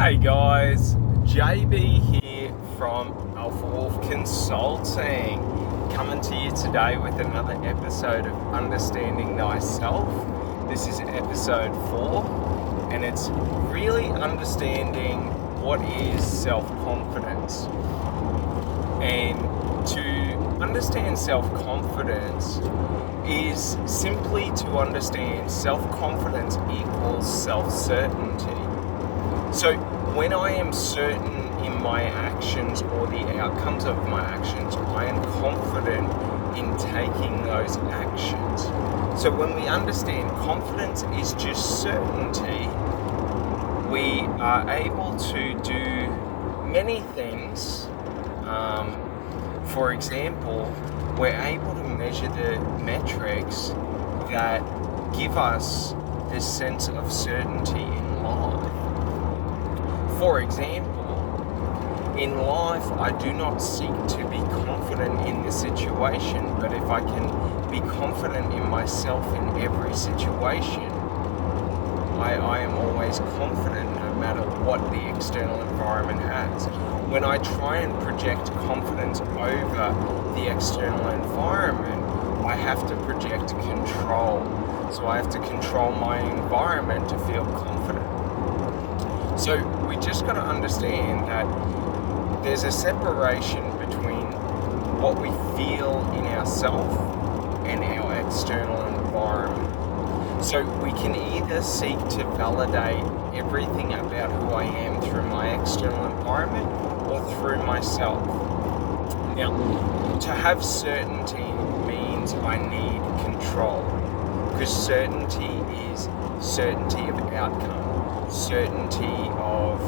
Hey guys, JB here from Alpha Wolf Consulting, coming to you today with another episode of Understanding Thyself. This is episode 4, and it's really understanding what is self-confidence. And to understand self-confidence is simply to understand self-confidence equals self-certainty. So when I am certain in my actions or the outcomes of my actions, I am confident in taking those actions. So when we understand confidence is just certainty, we are able to do many things. For example, we're able to measure the metrics that give us this sense of certainty in life. For example, in life, I do not seek to be confident in the situation, but if I can be confident in myself in every situation, I am always confident no matter what the external environment has. When I try and project confidence over the external environment, I have to project control. So I have to control my environment to feel confident. So we just got to understand that there's a separation between what we feel in ourselves and our external environment. So we can either seek to validate everything about who I am through my external environment or through myself. Now, to have certainty means I need control, because certainty is certainty of outcome, certainty of,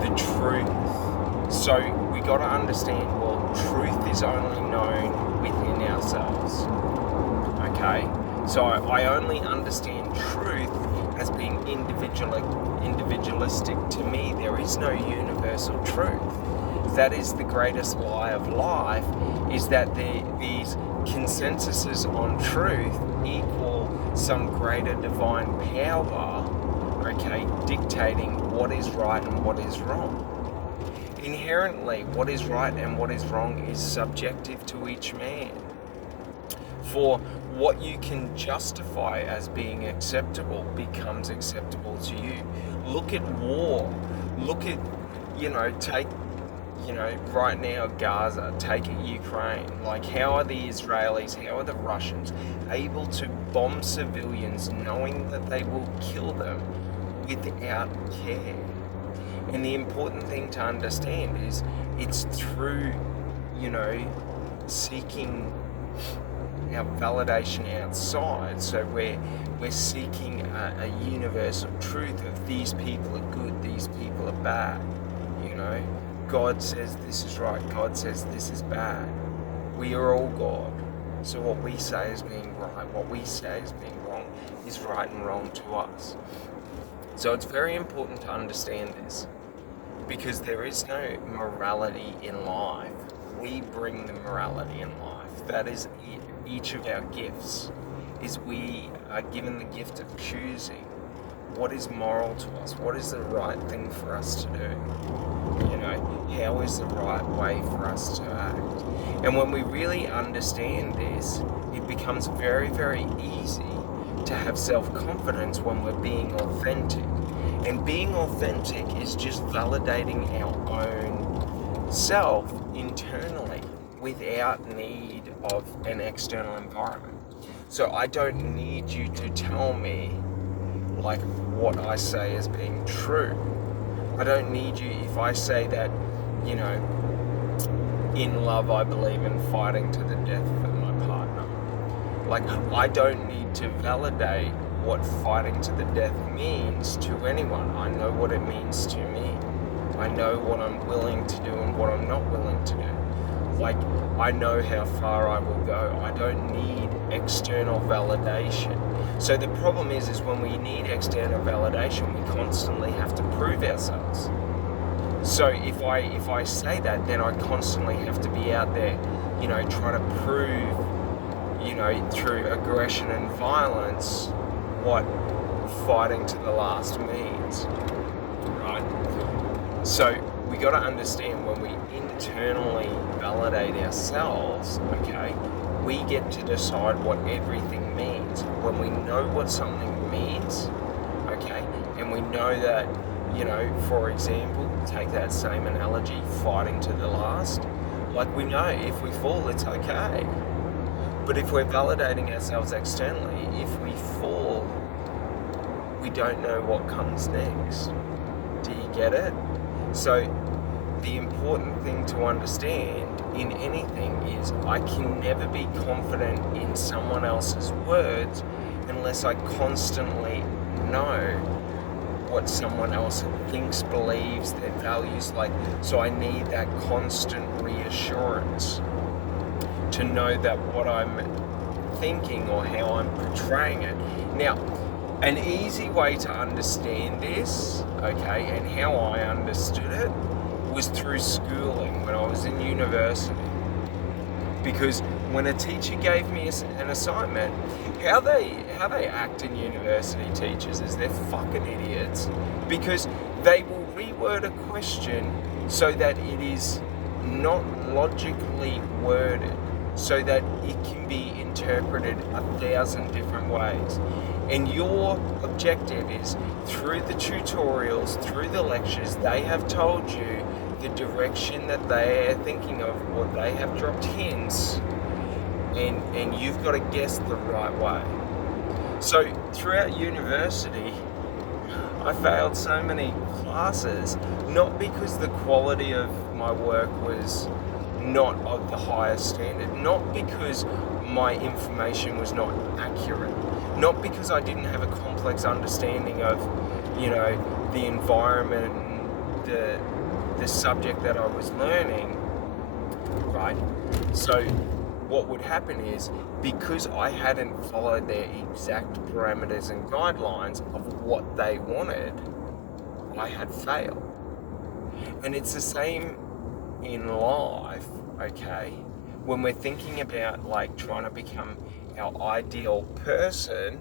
the truth. So we got to understand, well, truth is only known within ourselves. Okay? So I only understand truth as being individualistic. To me, there is no universal truth. That is the greatest lie of life, is that these consensuses on truth equal some greater divine power, okay, dictating what is right and what is wrong. Inherently, what is right and what is wrong is subjective to each man. For what you can justify as being acceptable becomes acceptable to you. Look at war. Look at, take, right now Gaza, take it Ukraine. Like, how are the Israelis, how are the Russians able to bomb civilians knowing that they will kill them without care? And the important thing to understand is it's through, seeking our validation outside. So we're seeking a universal truth of these people are good, these people are bad. God says this is right, God says this is bad. We are all God. So what we say is being right, what we say is being wrong is right and wrong to us. So it's very important to understand this, because there is no morality in life. We bring the morality in life. That is each of our gifts, is we are given the gift of choosing what is moral to us, what is the right thing for us to do, how is the right way for us to act. And when we really understand this, it becomes very, very easy to have self-confidence when we're being authentic. And being authentic is just validating our own self internally without need of an external environment. So I don't need you to tell me what I say as being true. I don't need you, if I say that, in love I believe in fighting to the death for my partner. I don't need to validate what fighting to the death means to anyone. I know what it means to me. I know what I'm willing to do and what I'm not willing to do. I know how far I will go. I don't need external validation. So the problem is when we need external validation, we constantly have to prove ourselves. So if I say that, then I constantly have to be out there, trying to prove, through aggression and violence what fighting to the last means, right? So we got to understand when we internally validate ourselves, okay, we get to decide what everything means. When we know what something means, okay, and we know that, you know, for example, take that same analogy, fighting to the last, like we know if we fall, it's okay. But if we're validating ourselves externally, if we fall, we don't know what comes next. Do you get it? So the important thing to understand in anything is I can never be confident in someone else's words unless I constantly know what someone else thinks, believes, their values like. So I need that constant reassurance to know that what I'm thinking or how I'm portraying it. Now, an easy way to understand this, okay, and how I understood it was through schooling when I was in university. Because when a teacher gave me an assignment, how they act in university, teachers, is they're fucking idiots, because they will reword a question so that it is not logically worded, so that it can be interpreted 1,000 different ways. And your objective is, through the tutorials, through the lectures, they have told you the direction that they are thinking of, or they have dropped hints, and you've got to guess the right way. So throughout university, I failed so many classes, not because the quality of my work was not of the highest standard, not because my information was not accurate, not because I didn't have a complex understanding of, you know, the environment and the subject that I was learning, right? So what would happen is, because I hadn't followed their exact parameters and guidelines of what they wanted, I had failed. And it's the same in life, okay? When we're thinking about like trying to become our ideal person,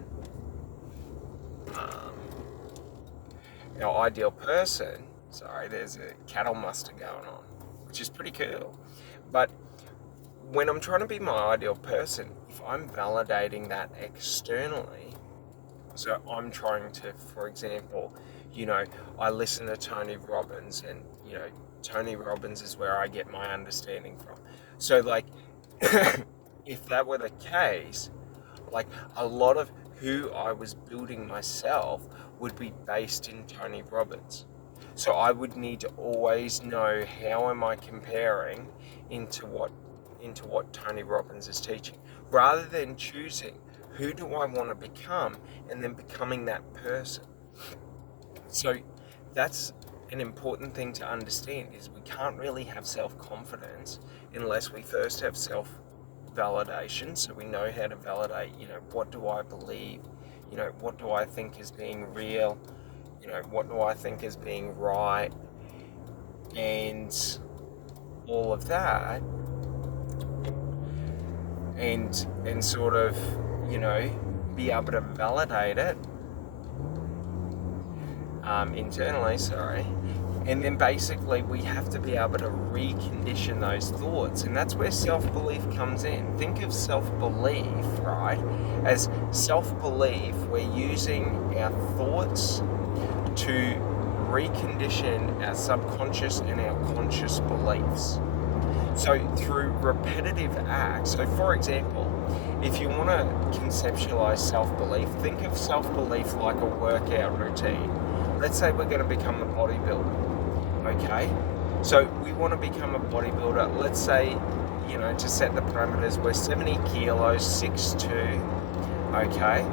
sorry, there's a cattle muster going on, which is pretty cool. But when I'm trying to be my ideal person, if I'm validating that externally, so I'm trying to, for example, you know, I listen to Tony Robbins, and, you know, Tony Robbins is where I get my understanding from. So, like, if that were the case, like, a lot of who I was building myself would be based in Tony Robbins. So I would need to always know, how am I comparing into what Tony Robbins is teaching, rather than choosing who do I want to become and then becoming that person. So that's an important thing to understand, is we can't really have self-confidence unless we first have self-validation, so we know how to validate, you know, what do I believe, you know, what do I think is being real, you know, what do I think is being right, and all of that, and sort of, you know, be able to validate it internally, and then basically we have to be able to recondition those thoughts, and that's where self-belief comes in. Think of self-belief, right, as self-belief. We're using our thoughts to recondition our subconscious and our conscious beliefs. So through repetitive acts, so for example, if you want to conceptualize self-belief, think of self-belief like a workout routine. Let's say we're going to become a bodybuilder, okay? So we want to become a bodybuilder. Let's say, you know, to set the parameters, we're 70 kilos, 6'2", okay?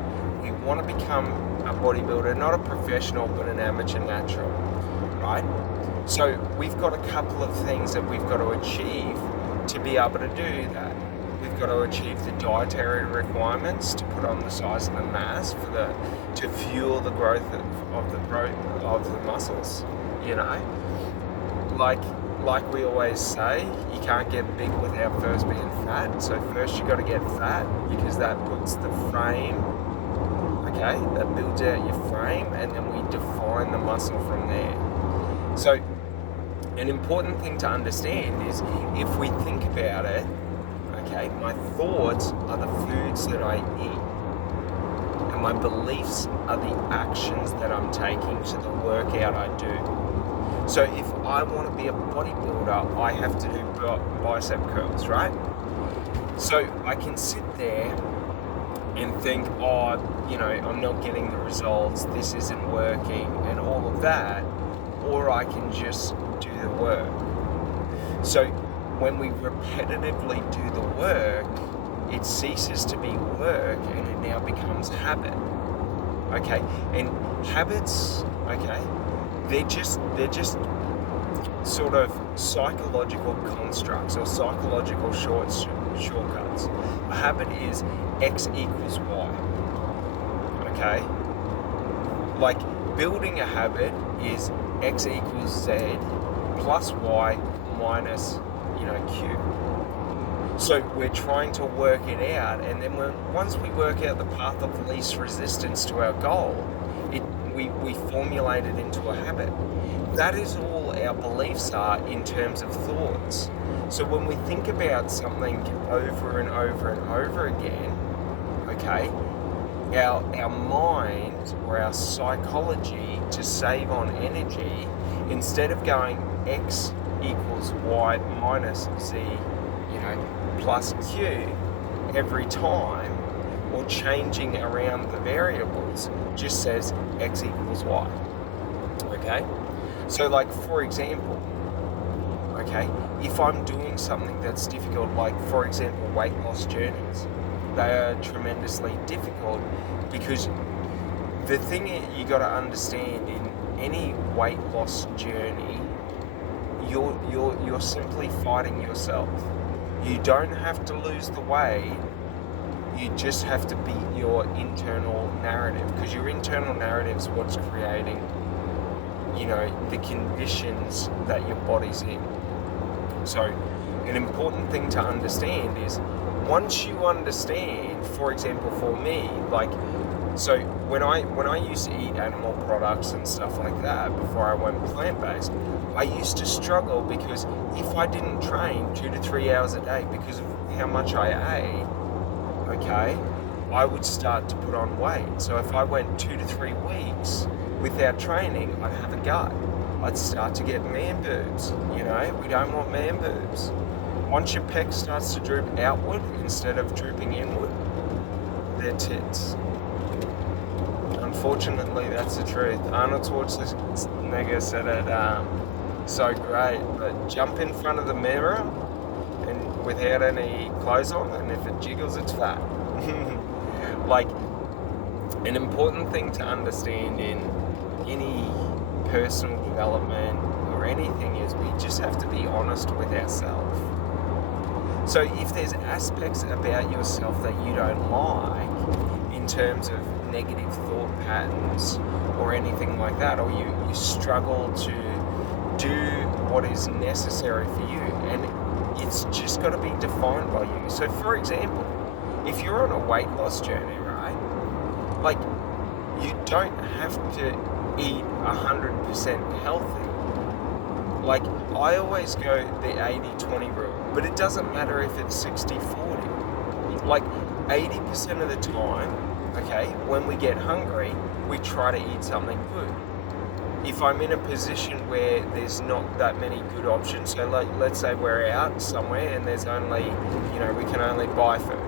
We want to become a bodybuilder, not a professional, but an amateur natural, right? So we've got a couple of things that we've got to achieve to be able to do that. We've got to achieve the dietary requirements to put on the size of the mass to fuel the growth of the muscles. You know, like we always say, you can't get big without first being fat. So first you got to get fat, because that puts the frame, okay? That builds out your frame, and then we define the muscle from there. So an important thing to understand is, if we think about it, okay, my thoughts are the foods that I eat, and my beliefs are the actions that I'm taking to the workout I do. So if I want to be a bodybuilder, I have to do bicep curls, right? So I can sit there and think, oh, I'm not getting the results, this isn't working, and all of that, or I can just do the work. So when we repetitively do the work, it ceases to be work and it now becomes habit. Okay? And habits, okay, they're just sort of psychological constructs or psychological shortcuts. A habit is X equals Y. Okay? Like, building a habit is X equals Z plus Y minus, Q. So we're trying to work it out, and then once we work out the path of least resistance to our goal, we formulate it into a habit. That is all our beliefs are in terms of thoughts. So when we think about something over and over and over again, okay, our mind or our psychology, to save on energy, instead of going X equals Y minus Z, plus Q every time, or changing around the variables, just says X equals Y. Okay? So, like, for example, okay, if I'm doing something that's difficult, like, for example, weight loss journeys, they are tremendously difficult, because the thing you got to understand, in any weight loss journey, you're simply fighting yourself. You don't have to lose the weight. You just have to beat your internal narrative, because your internal narrative is what's creating, the conditions that your body's in. So an important thing to understand is, once you understand, for example, for me, like, so when I used to eat animal products and stuff like that before I went plant-based, I used to struggle, because if I didn't train 2 to 3 hours a day because of how much I ate, okay, I would start to put on weight. So if I went 2 to 3 weeks without training, I'd have a gut. I'd start to get man boobs. We don't want man boobs. Once your pec starts to droop outward instead of drooping inward, they're tits. Unfortunately, that's the truth. Arnold Schwarzenegger said it so great, but jump in front of the mirror and without any clothes on, and if it jiggles, it's fat. Like, an important thing to understand in any personal development or anything is, we just have to be honest with ourselves. So if there's aspects about yourself that you don't like, in terms of negative thought patterns or anything like that, or you struggle to do what is necessary for you, and it's just got to be defined by you. So for example, if you're on a weight loss journey, right, like, you don't have to eat 100% healthy. Like, I always go the 80-20 rule, but it doesn't matter if it's 60-40. Like, 80% of the time, okay, when we get hungry, we try to eat something good. If I'm in a position where there's not that many good options, so like, let's say we're out somewhere and there's only, we can only buy food.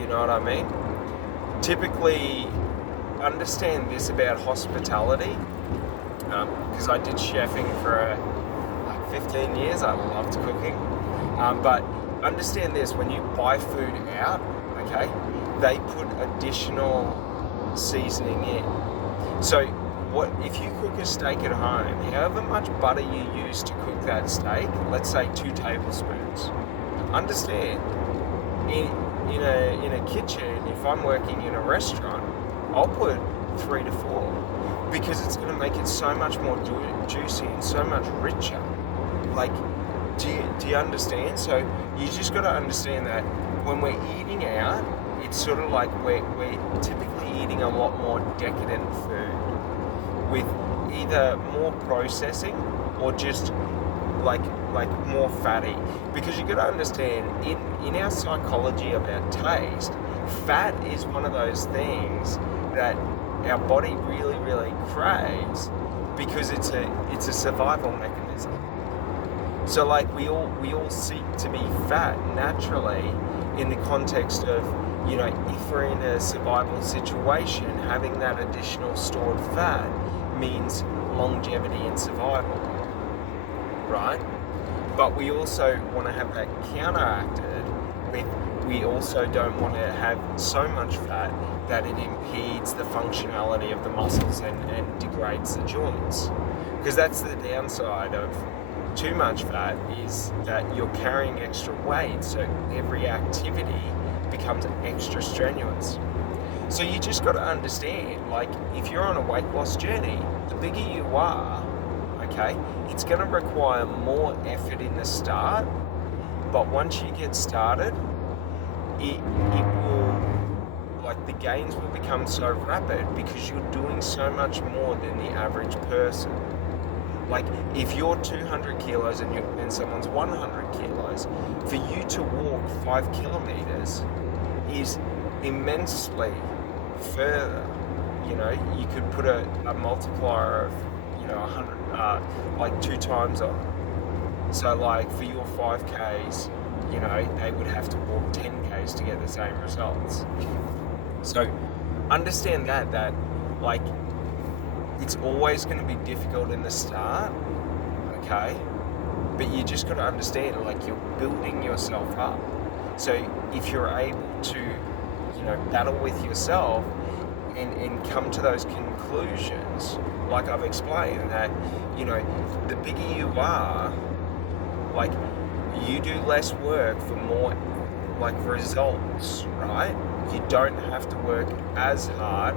You know what I mean? Typically, understand this about hospitality, because I did chefing for like 15 years. I loved cooking. But understand this, when you buy food out, okay, they put additional seasoning in. So what if you cook a steak at home, however much butter you use to cook that steak, let's say 2 tablespoons. Understand, in a kitchen, if I'm working in a restaurant, I'll put 3 to 4, because it's going to make it so much more juicy and so much richer. Like, do you understand? So you just got to understand that when we're eating out, it's sort of like we're typically eating a lot more decadent food with either more processing or just like more fatty, because you got to understand in our psychology of our taste, fat is one of those things that our body really craves because it's a survival mechanism. So like we all seek to be fat naturally in the context of, you know, if we're in a survival situation, having that additional stored fat means longevity and survival, right? But we also want to have that counteracted with, we also don't want to have so much fat that it impedes the functionality of the muscles and degrades the joints. Because that's the downside of too much fat, is that you're carrying extra weight, so every activity becomes extra strenuous. So you just got to understand, like, if you're on a weight loss journey, the bigger you are, okay, it's going to require more effort in the start, but once you get started, it will, like, the gains will become so rapid because you're doing so much more than the average person. Like, if you're 200 kilos and someone's 100 kilos, for you to walk 5 kilometers is immensely further. You know, you could put a multiplier of, you know, 100, like 2 times on. So like for your 5Ks, you know, they would have to walk 10Ks to get the same results. So understand that like, it's always going to be difficult in the start, okay? But you just got to understand, like, you're building yourself up. So if you're able to, you know, battle with yourself and come to those conclusions, like I've explained, that, you know, the bigger you are, like, you do less work for more, like, results, right? You don't have to work as hard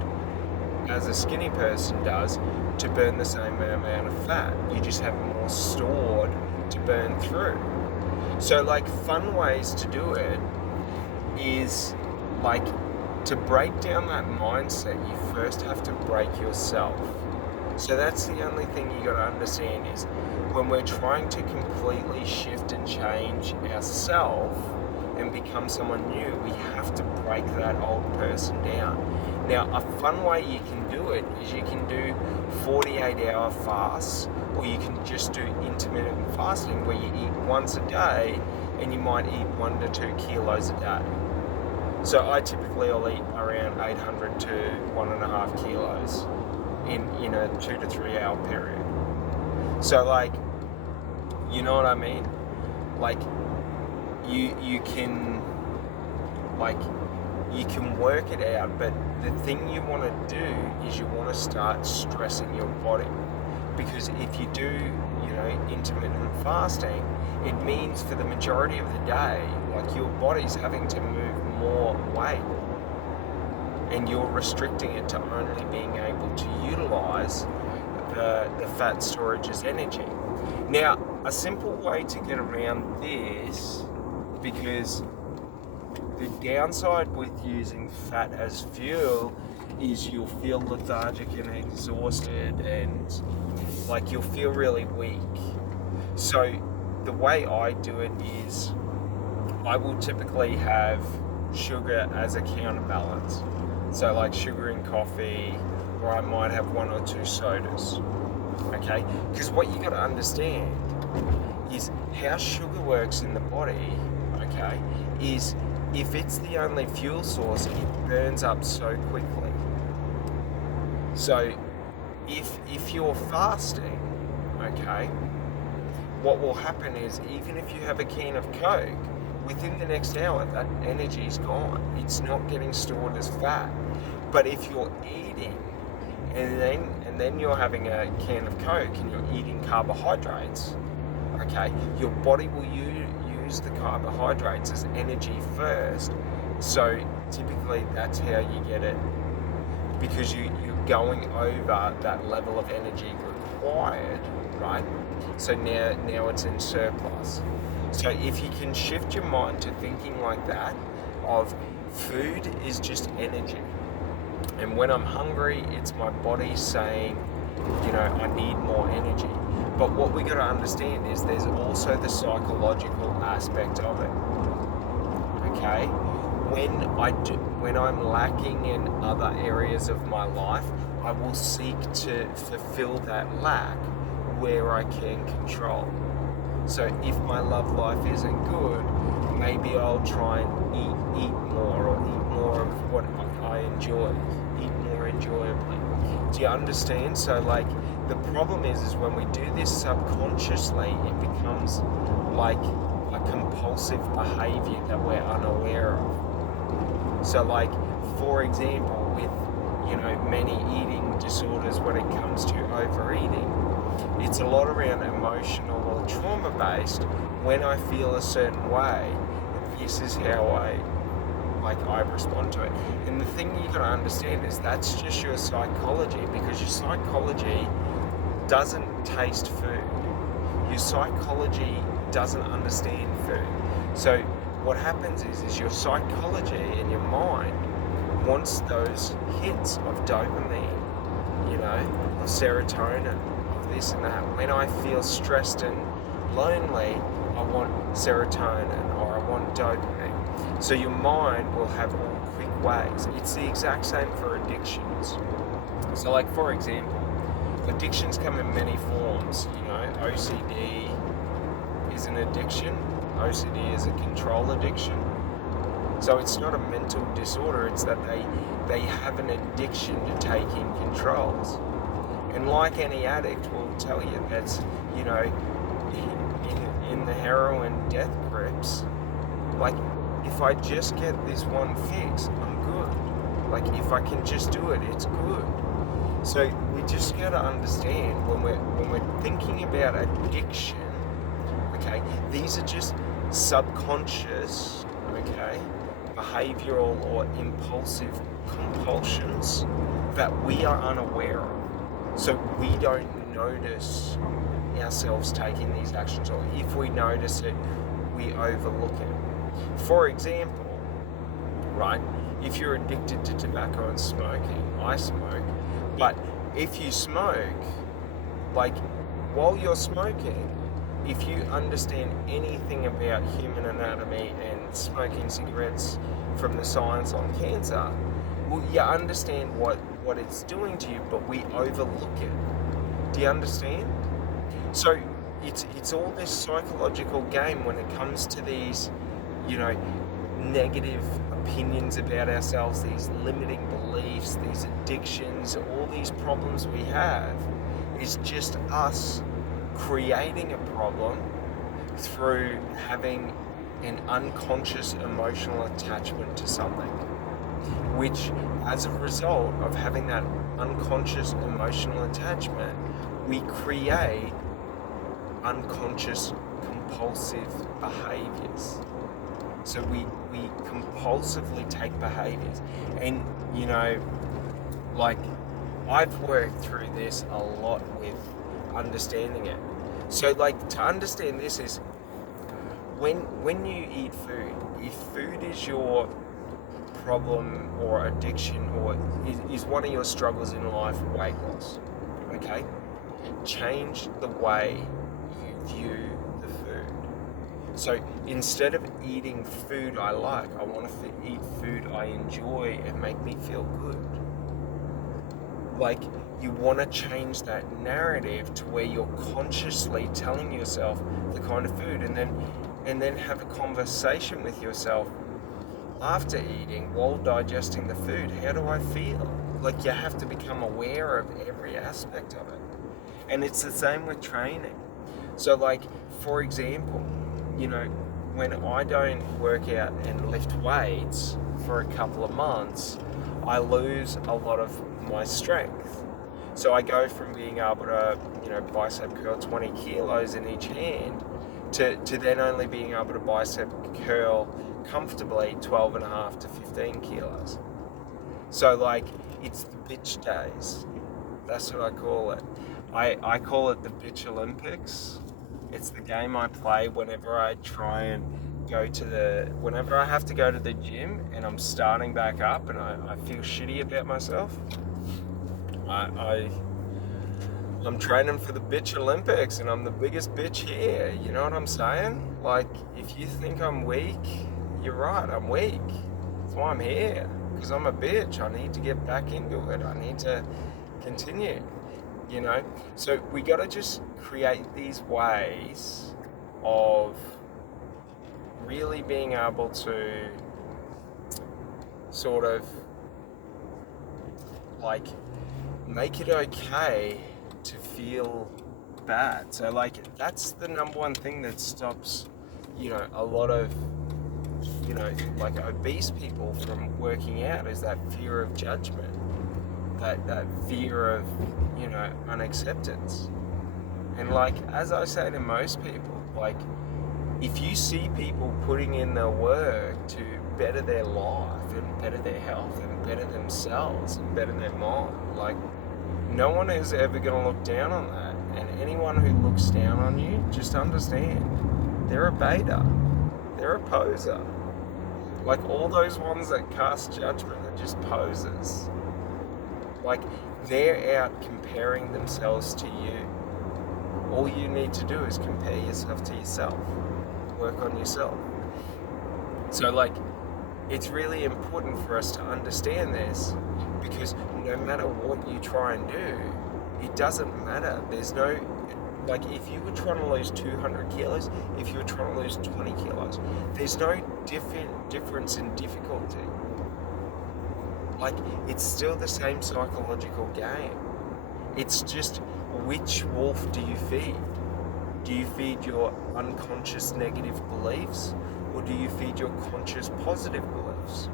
as a skinny person does to burn the same amount of fat. You just have more stored to burn through. So like, fun ways to do it is, like, to break down that mindset, you first have to break yourself. So that's the only thing you got to understand, is when we're trying to completely shift and change ourselves and become someone new, we have to break that old person down. Now, a fun way you can do it is you can do 48-hour fasts, or you can just do intermittent fasting, where you eat once a day and you might eat 1 to 2 kilos a day. So I typically will eat around 800 to 1.5 kilos in a 2 to 3 hour period. So like, you know what I mean? Like, you can, like, you can work it out, but the thing you want to do is you want to start stressing your body. Because if you do, you know, intermittent fasting, it means for the majority of the day, like, your body's having to move more weight, and you're restricting it to only being able to utilize the fat storage as energy. Now, a simple way to get around this, because the downside with using fat as fuel is you'll feel lethargic and exhausted, and like, you'll feel really weak. So the way I do it is I will typically have sugar as a counterbalance. So like sugar in coffee, or I might have 1 or 2 sodas. Okay? Because what you got to understand is how sugar works in the body, okay, is if it's the only fuel source, it burns up so quickly. So if you're fasting, okay, what will happen is, even if you have a can of Coke, within the next hour that energy is gone. It's not getting stored as fat. But if you're eating and then you're having a can of Coke and you're eating carbohydrates, okay, your body will use the carbohydrates as energy first. So typically that's how you get it, because you're going over that level of energy required, right? So now it's in surplus. So if you can shift your mind to thinking like that, of Food is just energy. And when I'm hungry, it's my body saying, I need more energy. But what we got to understand is there's also the psychological aspect of it. Okay? When I'm lacking in other areas of my life, I will seek to fulfill that lack where I can control. So if my love life isn't good, maybe I'll try and eat more, or eat more of what I enjoy, eat more enjoyably. Do you understand? So the problem is when we do this subconsciously, it becomes like a compulsive behavior that we're unaware of. So for example, with many eating disorders, when it comes to overeating, it's a lot around emotional or trauma based. When I feel a certain way, this is how I respond to it. And the thing you gotta understand is that's just your psychology, because your psychology doesn't taste food. Your psychology doesn't understand food. So what happens is your psychology and your mind wants those hits of dopamine, of serotonin, of this and that. When I feel stressed and lonely, I want serotonin or I want dopamine. So your mind will have all quick ways. It's the exact same for addictions. So for example, addictions come in many forms. OCD is an addiction. OCD is a control addiction. So it's not a mental disorder, it's that they have an addiction to taking controls. And like any addict will tell you, that's, in the heroin death grips, if I just get this one fix, I'm good. If I can just do it, it's good. So we just gotta understand when we're thinking about addiction, okay, these are just subconscious, okay, behavioral or impulsive compulsions that we are unaware of. So we don't notice ourselves taking these actions, or if we notice it, we overlook it. For example, right, if you're addicted to tobacco and smoking, I smoke, but if you smoke, while you're smoking, if you understand anything about human anatomy and smoking cigarettes from the science on cancer, well, you understand what it's doing to you, but we overlook it. Do you understand? So it's all this psychological game when it comes to these, negative opinions about ourselves, these limiting beliefs, these addictions, all these problems we have, is just us creating a problem through having an unconscious emotional attachment to something, which as a result of having that unconscious emotional attachment, we create unconscious compulsive behaviors. So we compulsively take behaviors. And I've worked through this a lot with understanding it. So to understand this is when you eat food, if food is your problem or addiction, or is one of your struggles in life weight loss, okay, change the way you view the food. So instead of eating food I like, I want to eat food I enjoy and make me feel good. You want to change that narrative to where you're consciously telling yourself the kind of food, and then have a conversation with yourself after eating, while digesting the food. How do I feel? You have to become aware of every aspect of it. And it's the same with training. So for example, when I don't work out and lift weights for a couple of months, I lose a lot of my strength. So I go from being able to, bicep curl 20 kilos in each hand to then only being able to bicep curl comfortably 12.5 to 15 kilos. So it's the bitch days. That's what I call it. I call it the bitch Olympics. It's the game I play whenever I try and whenever I have to go to the gym and I'm starting back up and I feel shitty about myself, I'm training for the bitch Olympics and I'm the biggest bitch here. You know what I'm saying? Like, if you think I'm weak, you're right, I'm weak. That's why I'm here. Because I'm a bitch. I need to get back into it. I need to continue. You know? So we got to just create these ways of really being able to sort of like make it okay to feel bad. So like that's the number one thing that stops, you know, a lot of, you know, like obese people from working out is that fear of judgment, that fear of, you know, unacceptance. And like, as I say to most people, like, if you see people putting in the work to better their life and better their health and better themselves and better their mind, like, no one is ever going to look down on that. And anyone who looks down on you, just understand, they're a beta. They're a poser. Like, all those ones that cast judgment are just posers. Like, they're out comparing themselves to you. All you need to do is compare yourself to yourself. Work on yourself. So, like, it's really important for us to understand this, because no matter what you try and do, it doesn't matter. There's no, like, if you were trying to lose 200 kilos, if you were trying to lose 20 kilos, there's no difference in difficulty. Like, it's still the same psychological game. It's just, which wolf do you feed? Do you feed your unconscious negative beliefs, or do you feed your conscious positive beliefs?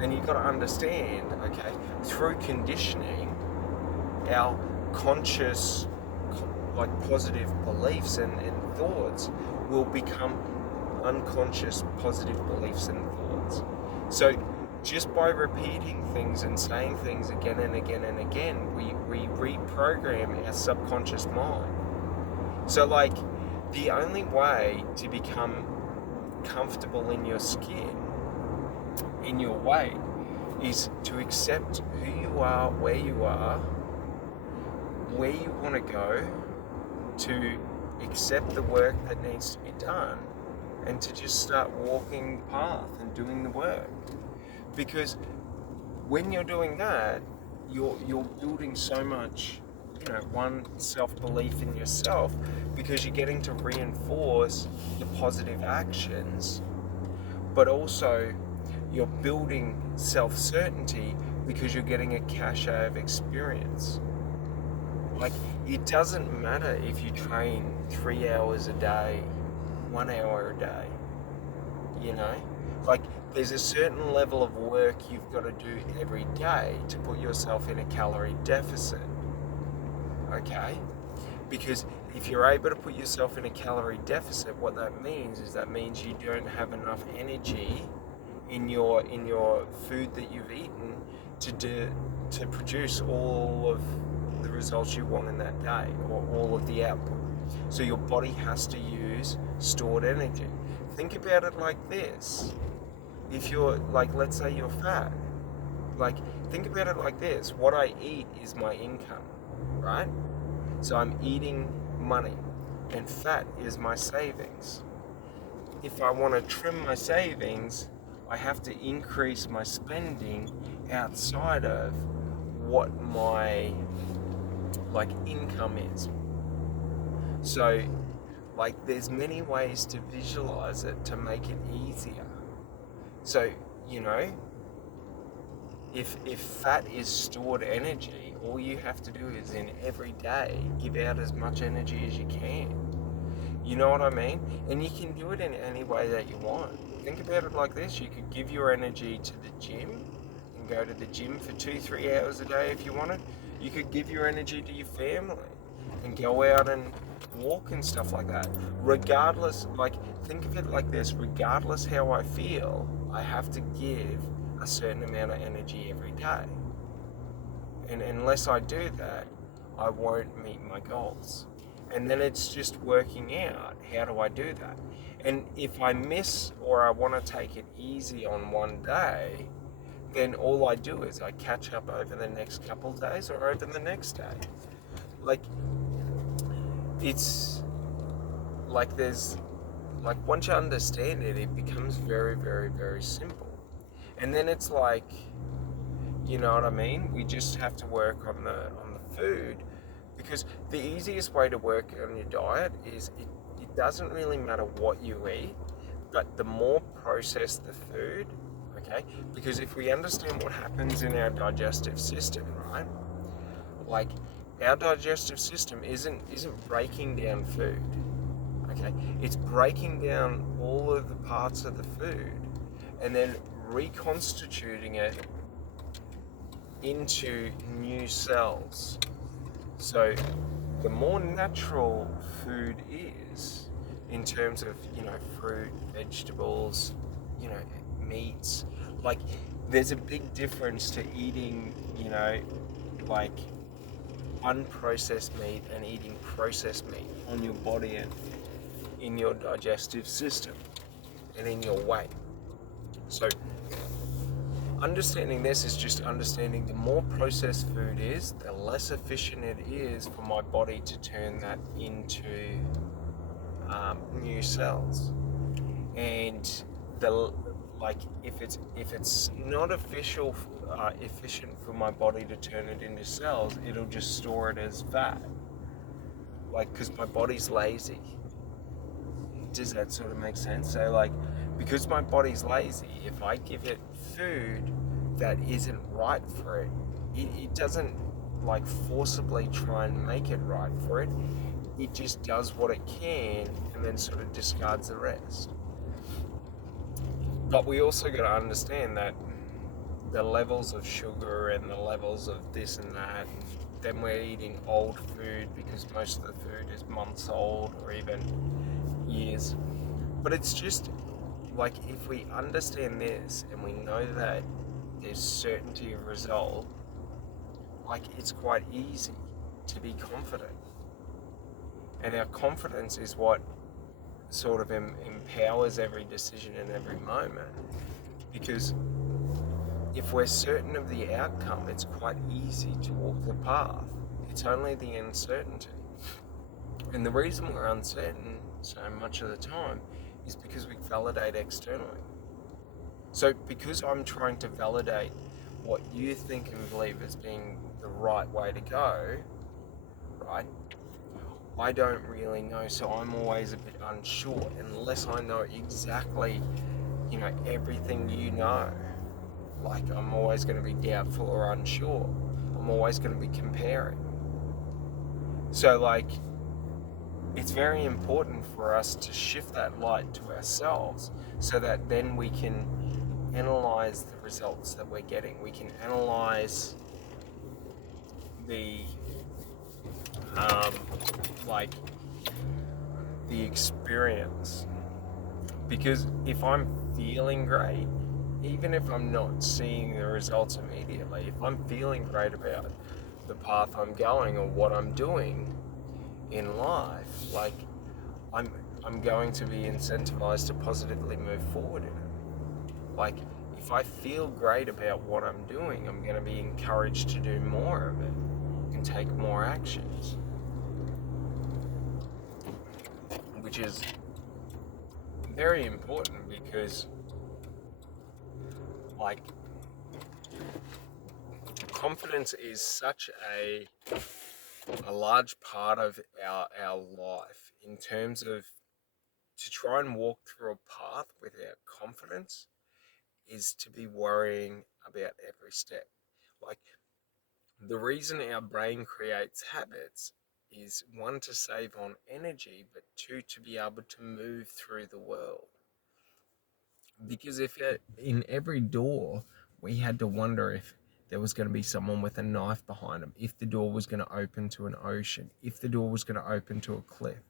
And you've got to understand, okay, through conditioning, our conscious, like, positive beliefs and thoughts will become unconscious positive beliefs and thoughts. So just by repeating things and saying things again and again and again, we reprogram our subconscious mind. So, like, the only way to become comfortable in your skin, in your weight, is to accept who you are, where you want to go, to accept the work that needs to be done, and to just start walking the path and doing the work. Because when you're doing that, you're building so much, you know, one, self-belief in yourself, because you're getting to reinforce the positive actions, but also you're building self-certainty because you're getting a cachet of experience. Like, it doesn't matter if you train 3 hours a day, 1 hour a day, you know? Like, there's a certain level of work you've got to do every day to put yourself in a calorie deficit, okay? Because if you're able to put yourself in a calorie deficit, what that means is you don't have enough energy in your food that you've eaten to produce all of the results you want in that day, or all of the output. So your body has to use stored energy. Think about it like this. If you're, like, let's say you're fat, like, think about it like this. What I eat is my income, right? So I'm eating money, and fat is my savings. If I want to trim my savings, I have to increase my spending outside of what my, like, income is. So, like, there's many ways to visualize it to make it easier. So, you know, if fat is stored energy, all you have to do is, in every day, give out as much energy as you can. You know what I mean? And you can do it in any way that you want. Think about it like this. You could give your energy to the gym and go to the gym for 2-3 hours a day if you wanted. You could give your energy to your family and go out and walk and stuff like that. Regardless, like, think of it like this. Regardless how I feel, I have to give a certain amount of energy every day. And unless I do that, I won't meet my goals. And then it's just working out, how do I do that? And if I miss or I want to take it easy on one day, then all I do is I catch up over the next couple of days or over the next day. Like, it's like there's like once you understand it, it becomes very, very, very simple. And then it's like, you know what I mean? We just have to work on the food, because the easiest way to work on your diet is it doesn't really matter what you eat, but the more processed the food, okay? Because if we understand what happens in our digestive system, right? Like, our digestive system isn't breaking down food, okay? It's breaking down all of the parts of the food and then reconstituting it into new cells. So the more natural food is, in terms of, fruit, vegetables, meats, like, there's a big difference to eating, like, unprocessed meat and eating processed meat on your body and in your digestive system and in your weight. So understanding this is just understanding the more processed food is, the less efficient it is for my body to turn that into new cells. And the like, if it's not efficient for my body to turn it into cells, it'll just store it as fat. Like, because my body's lazy. Does that sort of make sense? So, like, because my body's lazy, if I give it food that isn't right for it, it doesn't, like, forcibly try and make it right for it. It just does what it can and then sort of discards the rest. But we also got to understand that the levels of sugar and the levels of this and that, and then we're eating old food because most of the food is months old or even years. But it's just like, if we understand this and we know that there's certainty of result, like, it's quite easy to be confident. And our confidence is what sort of empowers every decision in every moment. Because if we're certain of the outcome, it's quite easy to walk the path. It's only the uncertainty. And the reason we're uncertain so much of the time is because we validate externally. So because I'm trying to validate what you think and believe as being the right way to go, right, I don't really know, so I'm always a bit unsure unless I know exactly, everything you know. Like, I'm always going to be doubtful or unsure. I'm always going to be comparing. So, like, it's very important for us to shift that light to ourselves so that then we can analyze the results that we're getting. We can analyze the like, the experience. Because if I'm feeling great, even if I'm not seeing the results immediately, if I'm feeling great about the path I'm going or what I'm doing in life, like, I'm going to be incentivized to positively move forward in it. Like, if I feel great about what I'm doing, I'm going to be encouraged to do more of it and take more actions, which is very important because, like, confidence is such a large part of our life, in terms of, to try and walk through a path without confidence is to be worrying about every step. Like, the reason our brain creates habits is, one, to save on energy, but two, to be able to move through the world. Because if in every door we had to wonder if there was going to be someone with a knife behind them, if the door was going to open to an ocean, if the door was going to open to a cliff,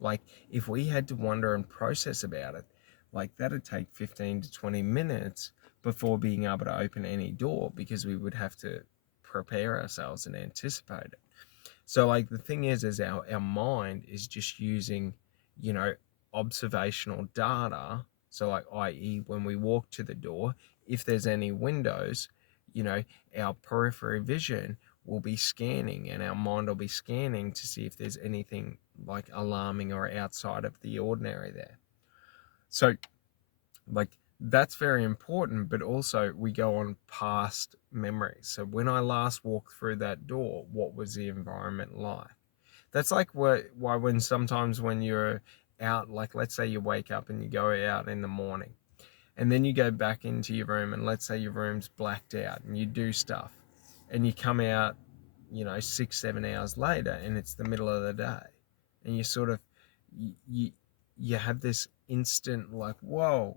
like, if we had to wonder and process about it, like, that'd take 15 to 20 minutes before being able to open any door, because we would have to prepare ourselves and anticipate it. So like the thing is our mind is just using, you know, observational data. So like, i.e., when we walk to the door, if there's any windows, you know, our periphery vision will be scanning and our mind will be scanning to see if there's anything like alarming or outside of the ordinary there. So like that's very important, but also we go on past memories. So when I last walked through that door, what was the environment like? That's like why when sometimes when you're out, like let's say you wake up and you go out in the morning and then you go back into your room and let's say your room's blacked out and you do stuff and you come out, you know, 6 7 hours later and it's the middle of the day and you sort of you you have this instant like whoa,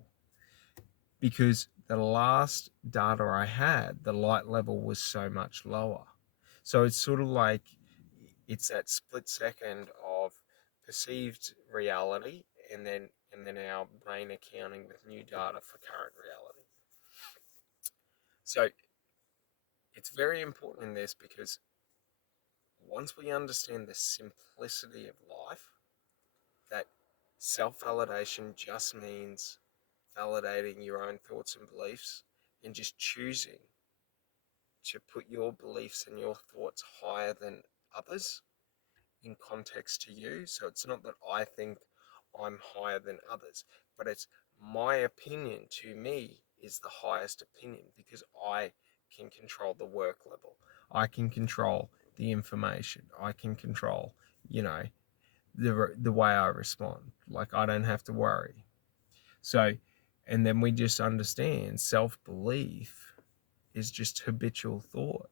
because the last data I had, the light level was so much lower. So it's sort of like it's that split second of perceived reality and then our brain accounting with new data for current reality. So it's very important in this because once we understand the simplicity of life, that self-validation just means validating your own thoughts and beliefs and just choosing to put your beliefs and your thoughts higher than others in context to you. So it's not that I think I'm higher than others, but it's my opinion to me is the highest opinion because I can control the work level. I can control the information. I can control, you know, the way I respond. Like I don't have to worry. So, and then we just understand self belief is just habitual thought.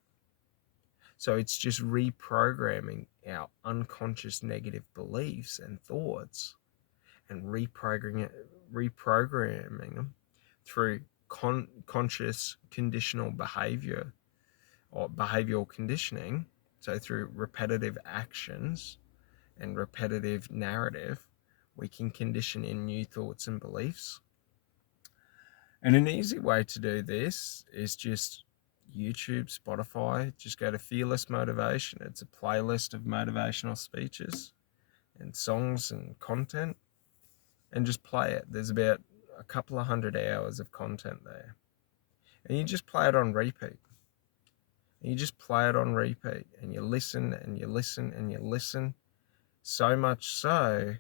So it's just reprogramming our unconscious negative beliefs and thoughts and reprogramming them through conscious conditional behavior or behavioral conditioning. So through repetitive actions and repetitive narrative, we can condition in new thoughts and beliefs. And an easy way to do this is just YouTube, Spotify. Just go to Fearless Motivation. It's a playlist of motivational speeches and songs and content, and just play it. There's about a couple of 100 hours of content there. And you just play it on repeat. And you just play it on repeat. And you listen and you listen and you listen. So much so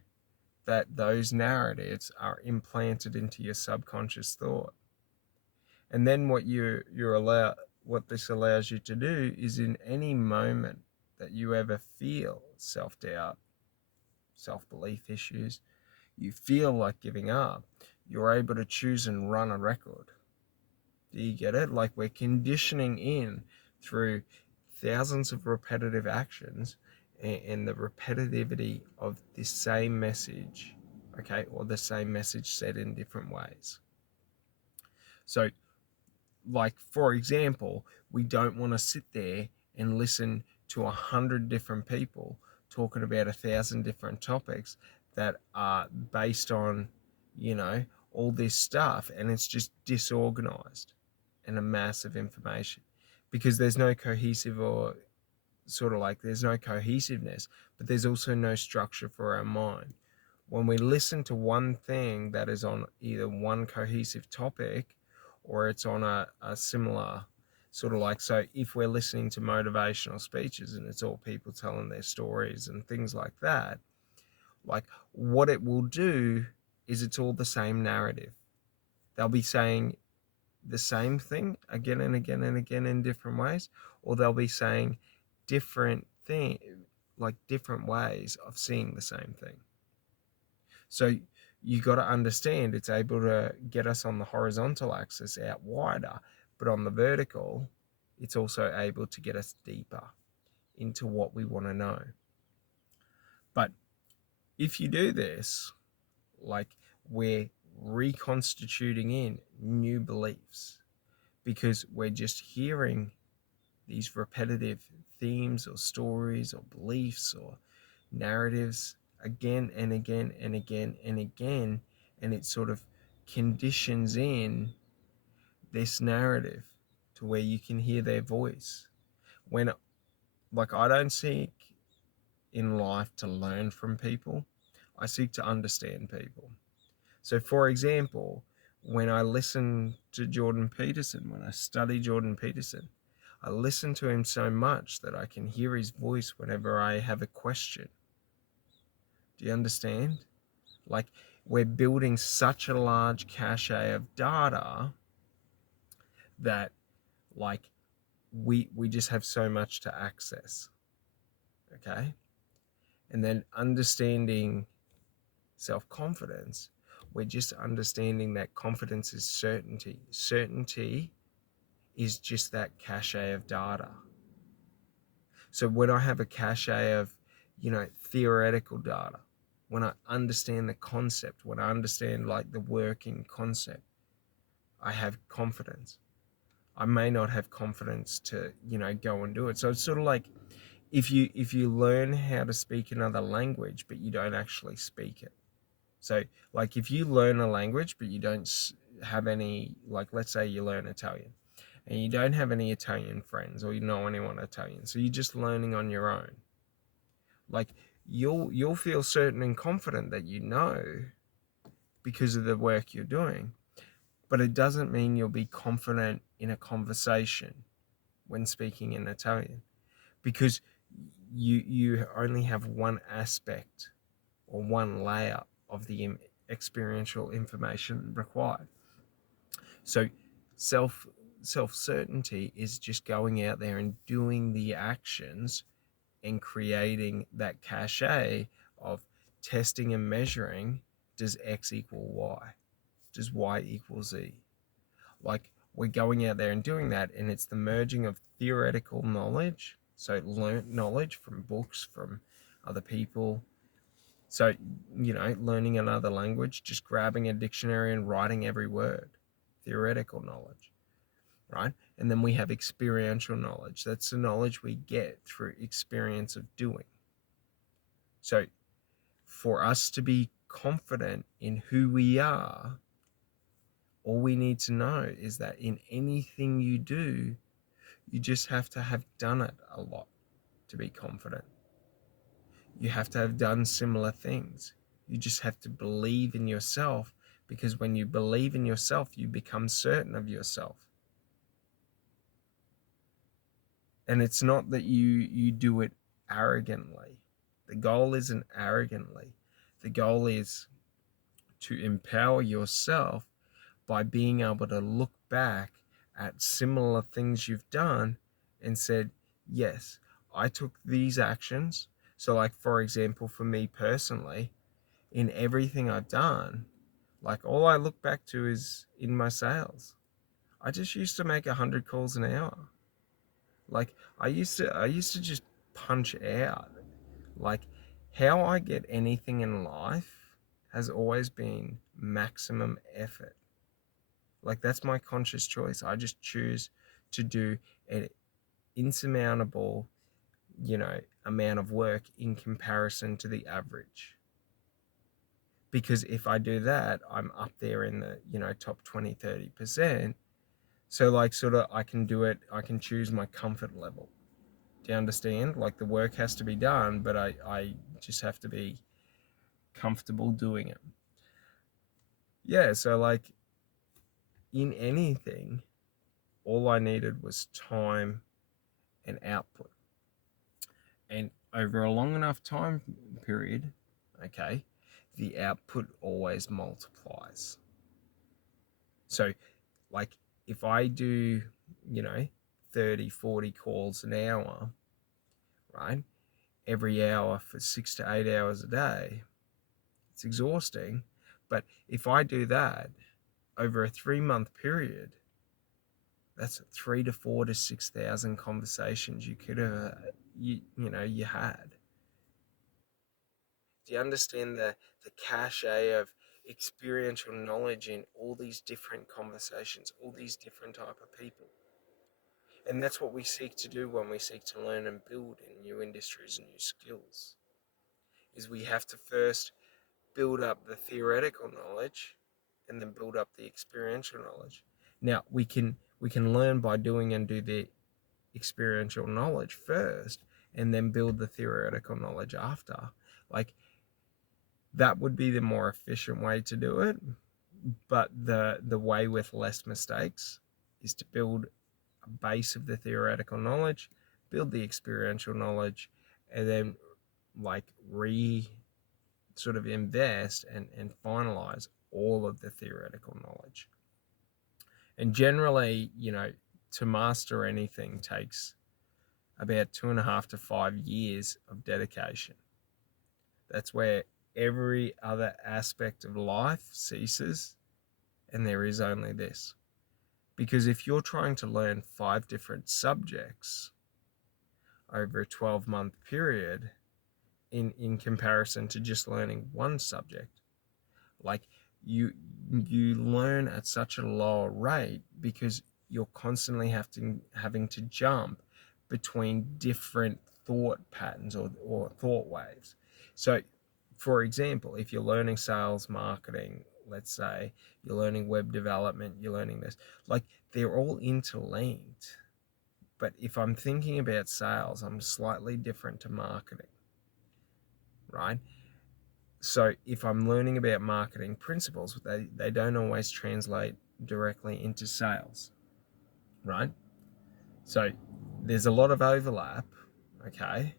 that those narratives are implanted into your subconscious thought. And then what this allows you to do is in any moment that you ever feel self-doubt, self-belief issues, you feel like giving up, you're able to choose and run a record. Do you get it? Like we're conditioning in through thousands of repetitive actions and the repetitivity of the same message, okay, or the same message said in different ways. So like for example, we don't want to sit there and listen to 100 different people talking about 1,000 different topics that are based on, you know, all this stuff, and it's just disorganized and a mass of information because there's no cohesive or sort of like there's no cohesiveness, but there's also no structure for our mind. When we listen to one thing that is on either one cohesive topic or it's on a similar sort of like, so if we're listening to motivational speeches and it's all people telling their stories and things like that, like what it will do is it's all the same narrative. They'll be saying the same thing again and again and again in different ways, or they'll be saying different thing, like different ways of seeing the same thing. So you got to understand it's able to get us on the horizontal axis out wider, but on the vertical, it's also able to get us deeper into what we want to know. But if you do this, like we're reconstituting in new beliefs because we're just hearing these repetitive themes or stories or beliefs or narratives again and again and again and again, and it sort of conditions in this narrative to where you can hear their voice. When like I don't seek in life to learn from people. I seek to understand people. So, for example, when I listen to Jordan Peterson, when I study Jordan Peterson, I listen to him so much that I can hear his voice whenever I have a question. Do you understand? Like, we're building such a large cache of data that, like, we just have so much to access. Okay? And then understanding self-confidence, we're just understanding that confidence is certainty. Certainty is just that cache of data. So when I have a cache of, theoretical data, when I understand the concept, when I understand like the working concept, I have confidence. I may not have confidence to, go and do it. So it's sort of like if you learn how to speak another language, but you don't actually speak it. So like if you learn a language, but you don't have any, like let's say you learn Italian and you don't have any Italian friends or you know anyone Italian, so you're just learning on your own. Like you'll feel certain and confident that you know because of the work you're doing, but it doesn't mean you'll be confident in a conversation when speaking in Italian because you only have one aspect or one layer of the experiential information required. So self self certainty is just going out there and doing the actions and creating that cachet of testing and measuring. Does X equal Y? Does Y equal Z? Like we're going out there and doing that, and it's the merging of theoretical knowledge, so learnt knowledge from books, from other people. So, learning another language, just grabbing a dictionary and writing every word, theoretical knowledge, right? And then we have experiential knowledge. That's the knowledge we get through experience of doing. So, for us to be confident in who we are, all we need to know is that in anything you do, you just have to have done it a lot to be confident. You have to have done similar things. You just have to believe in yourself, because when you believe in yourself, you become certain of yourself. And it's not that you do it arrogantly. The goal isn't arrogantly. The goal is to empower yourself by being able to look back at similar things you've done and said, yes, I took these actions. So like, for example, for me personally, in everything I've done, like all I look back to is in my sales. I just used to make 100 calls an hour. Like I used to just punch out. Like how I get anything in life has always been maximum effort. Like that's my conscious choice. I just choose to do an insurmountable, amount of work in comparison to the average. Because if I do that, I'm up there in the, top 20, 30%. So like sort of I can do it, I can choose my comfort level. Do you understand? Like the work has to be done, but I just have to be comfortable doing it. Yeah, so like in anything, all I needed was time and output. And over a long enough time period, okay, the output always multiplies. So like if I do, you know, 30, 40 calls an hour, right? Every hour for 6 to 8 hours a day, it's exhausting. But if I do that over a 3 month period, that's 3 to 4 to 6,000 conversations you could have, you had. Do you understand the cachet of experiential knowledge in all these different conversations, all these different type of people? And that's what we seek to do when we seek to learn and build in new industries and new skills. Is we have to first build up the theoretical knowledge and then build up the experiential knowledge. Now we can learn by doing and do the experiential knowledge first, and then build the theoretical knowledge after. Like, that would be the more efficient way to do it. But the way with less mistakes is to build a base of the theoretical knowledge, build the experiential knowledge, and then like sort of invest and finalize all of the theoretical knowledge. And generally, to master anything takes about 2.5 to 5 years of dedication. That's where every other aspect of life ceases, and there is only this. Because if you're trying to learn 5 different subjects over a 12-month period in comparison to just learning one subject, like you learn at such a lower rate because you're constantly having to jump between different thought patterns or thought waves. So for example, if you're learning sales, marketing, let's say you're learning web development, you're learning this, like they're all interlinked. But if I'm thinking about sales, I'm slightly different to marketing, right? So if I'm learning about marketing principles, they don't always translate directly into sales, right? So there's a lot of overlap, okay?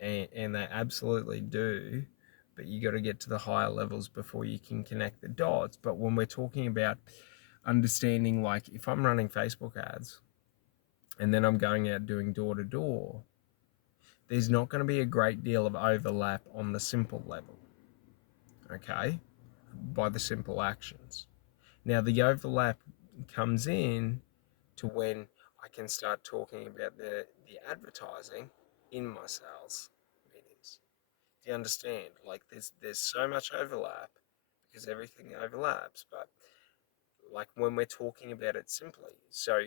And they absolutely do, but you got to get to the higher levels before you can connect the dots. But when we're talking about understanding, like if I'm running Facebook ads and then I'm going out doing door to door, there's not going to be a great deal of overlap on the simple level, okay? By the simple actions. Now, the overlap comes in to when I can start talking about the advertising in my sales meetings. Do you understand? Like, there's so much overlap because everything overlaps, but like when we're talking about it simply, so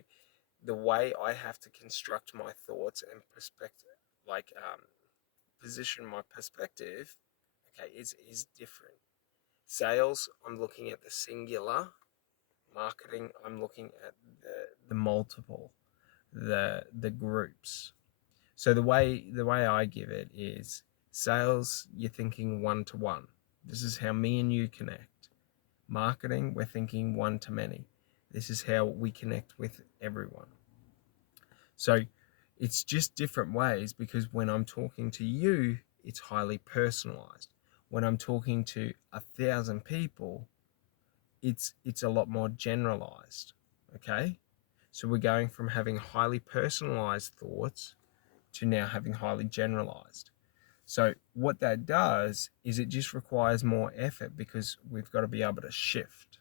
the way I have to construct my thoughts and perspective, like position my perspective, okay, is different. Sales, I'm looking at the singular. Marketing, I'm looking at the multiple, the groups. So the way I give it is sales, you're thinking one to one. This is how me and you connect. Marketing, we're thinking one to many. This is how we connect with everyone. So it's just different ways because when I'm talking to you, it's highly personalized. When I'm talking to 1,000 people, it's a lot more generalized. Okay? So we're going from having highly personalized thoughts to now having highly generalized. So what that does is it just requires more effort because we've got to be able to shift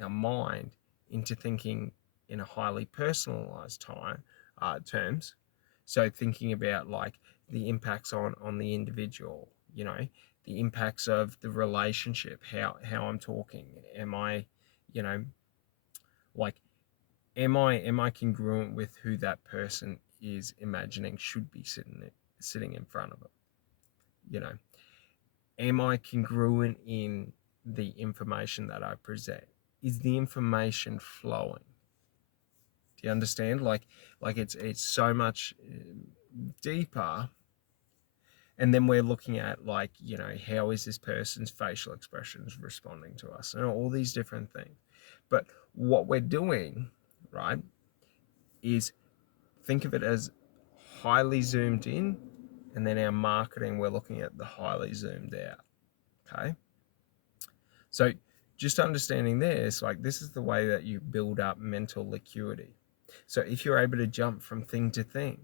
our mind into thinking in a highly personalized terms. So thinking about like the impacts on the individual, the impacts of the relationship, how I'm talking, am I, you know, like am I congruent with who that person is imagining should be sitting in front of them? You know, am I congruent in the information that I present? Is the information flowing? Do you understand? Like it's so much deeper. And then we're looking at like, how is this person's facial expressions responding to us and all these different things. But what we're doing, right, is think of it as highly zoomed in, and then our marketing, we're looking at the highly zoomed out. Okay. So just understanding this, like this is the way that you build up mental acuity. So if you're able to jump from thing to thing,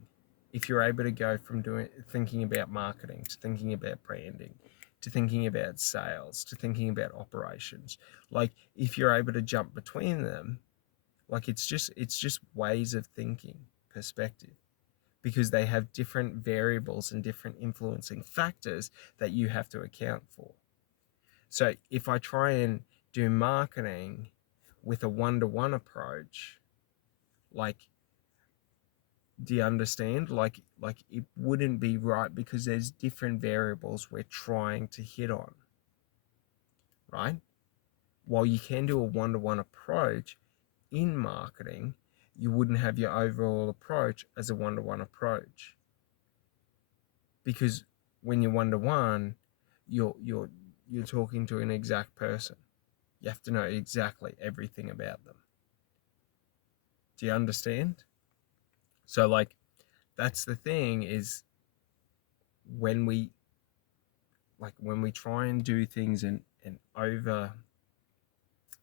if you're able to go from thinking about marketing to thinking about branding, to thinking about sales, to thinking about operations, like if you're able to jump between them, like it's just ways of thinking, perspective, because they have different variables and different influencing factors that you have to account for. So if I try and do marketing with a one-to-one approach, like, do you understand? Like it wouldn't be right because there's different variables we're trying to hit on, right? While you can do a one-to-one approach in marketing, you wouldn't have your overall approach as a one-to-one approach. because when you're one to one, you're talking to an exact person. You have to know exactly everything about them. Do you understand? So like that's the thing is when we when we try and do things and over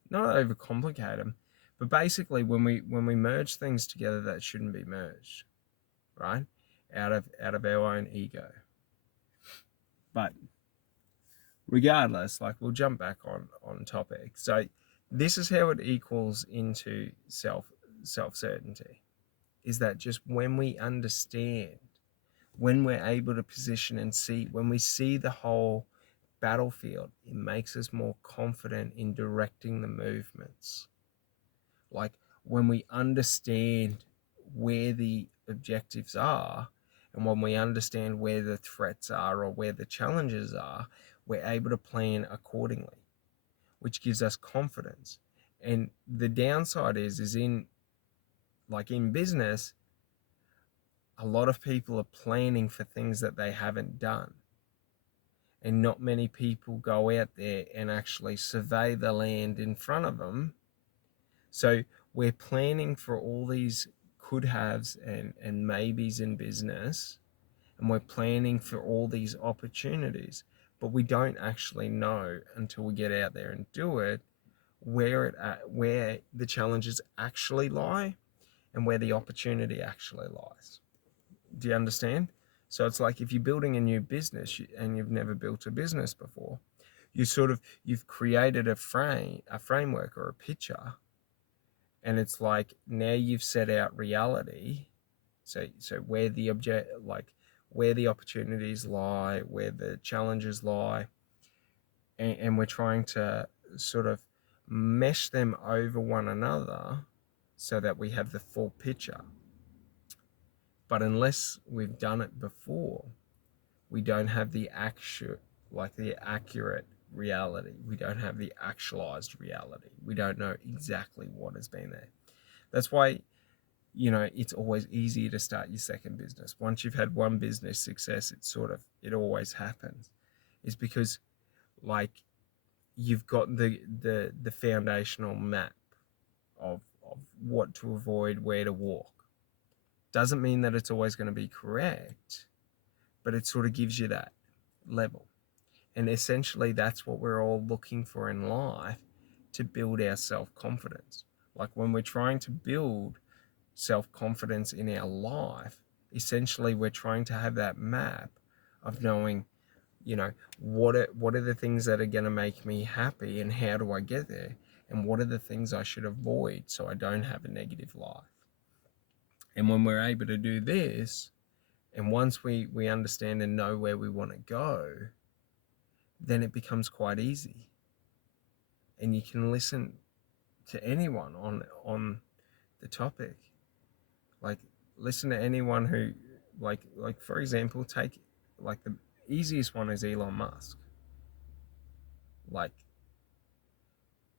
not overcomplicate them, but basically when we merge things together that shouldn't be merged, right? Out of our own ego. But regardless, like we'll jump back on topic. So this is how it equals into self certainty. Is that just when we understand, when we're able to position and see, when we see the whole battlefield, it makes us more confident in directing the movements. Like when we understand where the objectives are and when we understand where the threats are or where the challenges are, we're able to plan accordingly, which gives us confidence. And the downside is in business, a lot of people are planning for things that they haven't done. And not many people go out there and actually survey the land in front of them. So we're planning for all these could haves and maybes in business, and we're planning for all these opportunities, but we don't actually know until we get out there and do it where the challenges actually lie and where the opportunity actually lies. Do you understand? So it's like if you're building a new business and you've never built a business before, you've created a framework or a picture, and it's like now you've set out reality. So where the opportunities lie, where the challenges lie, and we're trying to sort of mesh them over one another so that we have the full picture. But unless we've done it before, we don't have the accurate reality. We don't have the actualized reality. We don't know exactly what has been there. That's why, it's always easier to start your second business. Once you've had one business success, it always happens. Is because like you've got the foundational map of what to avoid, where to walk. Doesn't mean that it's always going to be correct, but it sort of gives you that level. And essentially that's what we're all looking for in life, to build our self-confidence. Like when we're trying to build self-confidence in our life, essentially we're trying to have that map of knowing, what are the things that are going to make me happy and how do I get there, and what are the things I should avoid so I don't have a negative life. And when we're able to do this, and once we understand and know where we want to go, then it becomes quite easy. And you can listen to anyone on the topic. Like listen to anyone who like for example, take like the easiest one is Elon Musk. Like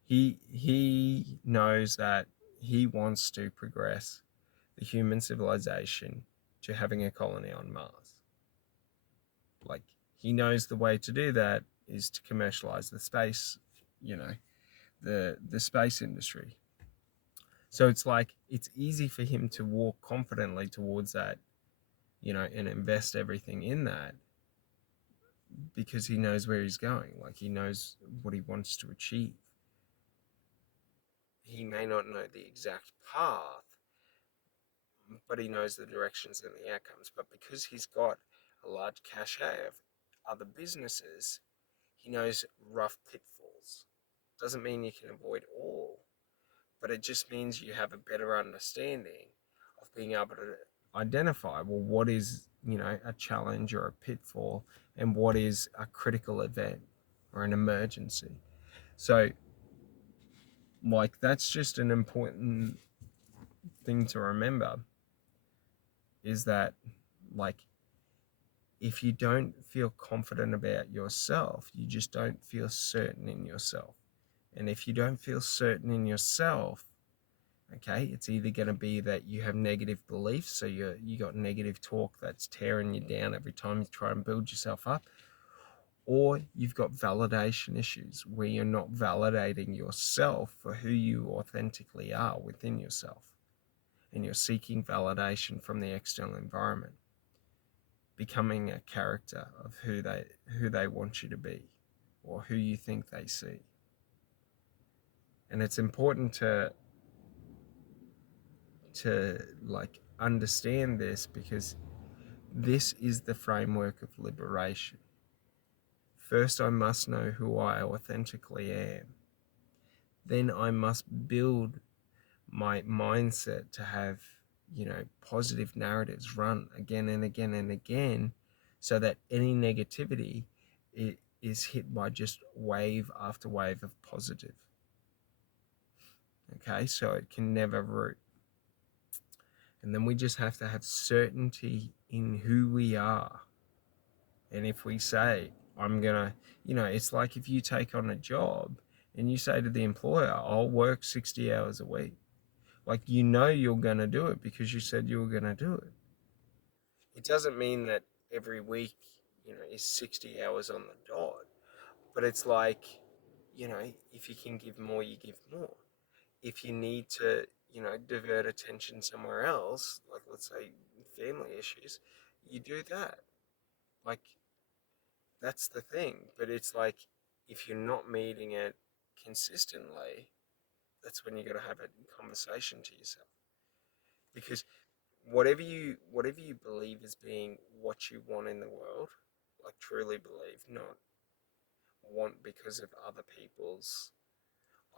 he knows that he wants to progress the human civilization to having a colony on Mars. Like he knows the way to do that is to commercialize the space, the space industry. So it's like it's easy for him to walk confidently towards that, and invest everything in that because he knows where he's going. Like he knows what he wants to achieve. He may not know the exact path, but he knows the directions and the outcomes. But because he's got a large cachet of other businesses, he knows rough pitfalls. Doesn't mean you can avoid all, but it just means you have a better understanding of being able to identify, well, what is, a challenge or a pitfall, and what is a critical event or an emergency. So, like, that's just an important thing to remember, is that, like, if you don't feel confident about yourself, you just don't feel certain in yourself. And if you don't feel certain in yourself, Okay, it's either going to be that you have negative beliefs, so you got negative talk that's tearing you down every time you try and build yourself up, or you've got validation issues where you're not validating yourself for who you authentically are within yourself, and you're seeking validation from the external environment, becoming a character of who they want you to be or who you think they see. And it's important to like understand this, because this is the framework of liberation. First, I must know who I authentically am. Then I must build my mindset to have, positive narratives run again and again and again, so that any negativity is hit by just wave after wave of positive. Okay, so it can never root. And then we just have to have certainty in who we are. And if we say, I'm going to, it's like if you take on a job and you say to the employer, I'll work 60 hours a week. Like, you're going to do it because you said you were going to do it. It doesn't mean that every week, is 60 hours on the dot. But it's like, if you can give more, you give more. If you need to, divert attention somewhere else, like let's say family issues, you do that. Like, that's the thing. But it's like, if you're not meeting it consistently, that's when you got to have a conversation to yourself. Because whatever you believe as being what you want in the world, like truly believe, not want because of other people's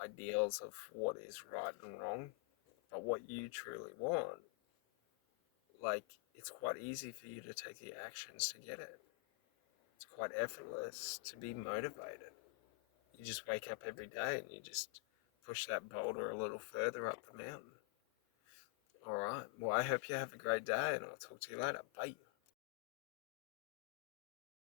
ideals of what is right and wrong, but what you truly want, like, it's quite easy for you to take the actions to get it. It's quite effortless to be motivated. You just wake up every day and you just push that boulder a little further up the mountain. All right. Well, I hope you have a great day, and I'll talk to you later. Bye.